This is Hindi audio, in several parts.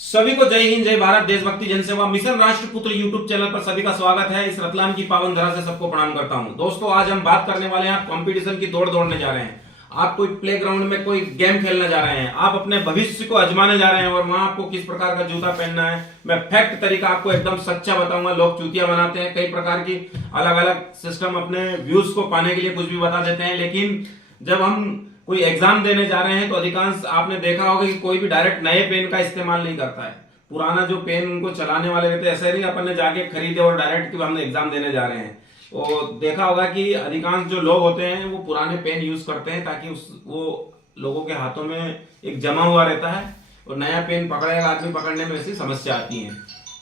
सभी को जय हिंद, जय भारत, देशभक्ति, जनसेवा मिशन राष्ट्रपुत्र यूट्यूब चैनल पर सभी का स्वागत है। इस रतलाम की पावन धरा से सबको प्रणाम करता हूं। दोस्तों, आज हम बात करने वाले हैं, आप कंपटीशन की दौड़ दौड़ने जा रहे हैं, आप कोई प्लेग्राउंड में कोई गेम खेलने जा रहे हैं, आप अपने भविष्य को आजमाने जा रहे हैं और वहां आपको किस प्रकार का जूता पहनना है, मैं फैक्ट तरीका आपको एकदम सच्चा बताऊंगा। लोग चूतिया बनाते हैं, कई प्रकार की अलग अलग सिस्टम अपने व्यूज को पाने के लिए कुछ भी बता देते हैं, लेकिन जब हम कोई एग्जाम देने जा रहे हैं तो अधिकांश आपने देखा होगा कि कोई भी डायरेक्ट नए पेन का इस्तेमाल नहीं करता है। पुराना जो पेन उनको चलाने वाले रहते हैं, ऐसे नहीं अपन ने जाके खरीदे और डायरेक्ट हम एग्जाम देने जा रहे हैं। तो देखा होगा कि अधिकांश जो लोग होते हैं वो पुराने पेन यूज करते हैं ताकि वो लोगों के हाथों में एक जमा हुआ रहता है और नया पेन पकड़ेगा आदमी, पकड़ने में ऐसी समस्या आती है।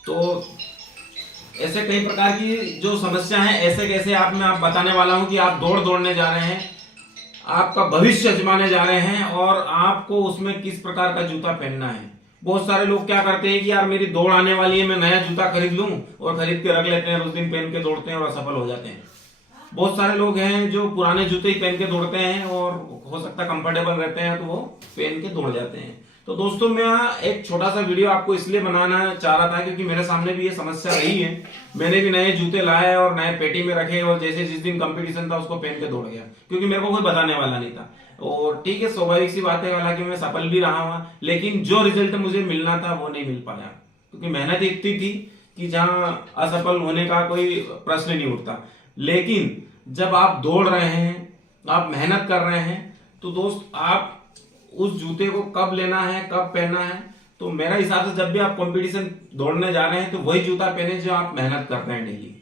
तो ऐसे कई प्रकार की जो समस्या है, ऐसे कैसे आप बताने वाला हूं कि आप दौड़ने जा रहे हैं, आपका भविष्य आजमाने जा रहे हैं और आपको उसमें किस प्रकार का जूता पहनना है। बहुत सारे लोग क्या करते हैं कि यार मेरी दौड़ आने वाली है, मैं नया जूता खरीद लूं, और खरीद के रख लेते हैं, उस दिन पहन के दौड़ते हैं और असफल हो जाते हैं। बहुत सारे लोग हैं जो पुराने जूते ही पहन के दौड़ते हैं और हो सकता है कंफर्टेबल रहते हैं तो वो पहन के दौड़ जाते हैं। तो दोस्तों, मैं एक छोटा सा वीडियो आपको इसलिए बनाना चाह रहा था क्योंकि मेरे सामने भी ये समस्या रही है। मैंने भी नए जूते लाए और नए पेटी में रखे और जैसे जिस दिन कंपटीशन था उसको पहन के दौड़ गया क्योंकि मेरे को कोई बताने वाला नहीं था। और ठीक है, स्वाभाविक सी बात है, हालांकि मैं सफल भी रहा हूं, लेकिन जो रिजल्ट मुझे मिलना था वो नहीं मिल पाया क्योंकि मेहनत इतनी थी कि जहां असफल होने का कोई प्रश्न नहीं उठता। लेकिन जब आप दौड़ रहे हैं, आप मेहनत कर रहे हैं, तो दोस्त आप उस जूते को कब लेना है, कब पहनना है, तो मेरा हिसाब से जब भी आप कंपटीशन दौड़ने जा रहे हैं तो वही जूता पहने जो आप मेहनत करते हैं डेली।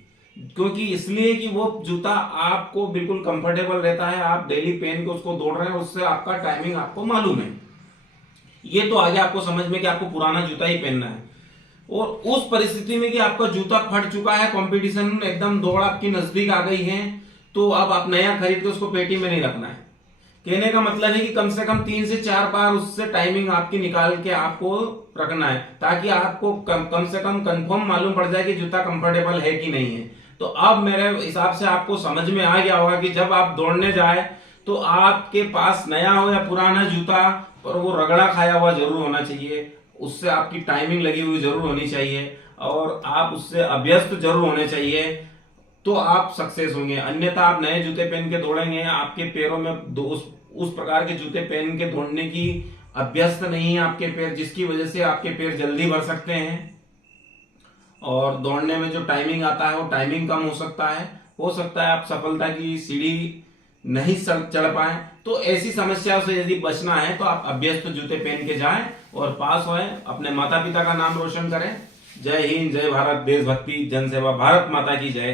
क्योंकि इसलिए कि वो जूता आपको बिल्कुल कंफर्टेबल रहता है, आप डेली पहन के उसको दौड़ रहे हैं, उससे आपका टाइमिंग आपको मालूम है। ये तो आगे आपको समझ में कि आपको पुराना जूता ही पहनना है। और उस परिस्थिति में कि आपका जूता फट चुका है, कंपटीशन एकदम दौड़ आपकी नजदीक आ गई है, तो अब आप नया खरीद के उसको पेटी में नहीं रखना है। कहने का मतलब है कि कम से कम 3 से 4 बार उससे टाइमिंग आपकी निकाल के आपको रखना है ताकि आपको कम से कम कंफर्म मालूम पड़ जाए कि जूता कंफर्टेबल है कि नहीं है। तो अब मेरे हिसाब से आपको समझ में आ गया होगा कि जब आप दौड़ने जाए तो आपके पास नया हो या पुराना जूता, पर वो रगड़ा खाया हुआ जरूर होना चाहिए, उससे आपकी टाइमिंग लगी हुई जरूर होनी चाहिए और आप उससे अभ्यस्त जरूर होने चाहिए, तो आप सक्सेस होंगे। अन्यथा आप नए जूते पहन के दौड़ेंगे, आपके पैरों में उस प्रकार के जूते पहन के दौड़ने की अभ्यस्त नहीं है आपके पैर, जिसकी वजह से आपके पैर जल्दी भर सकते हैं और दौड़ने में जो टाइमिंग आता है वो टाइमिंग कम हो सकता है आप सफलता की सीढ़ी नहीं चढ़ पाए। तो ऐसी समस्याओं से यदि बचना है तो आप अभ्यस्त जूते पहन के जाएं और पास होएं, अपने माता पिता का नाम रोशन करें। जय हिंद, जय भारत, देशभक्ति, जनसेवा, भारत माता की जय।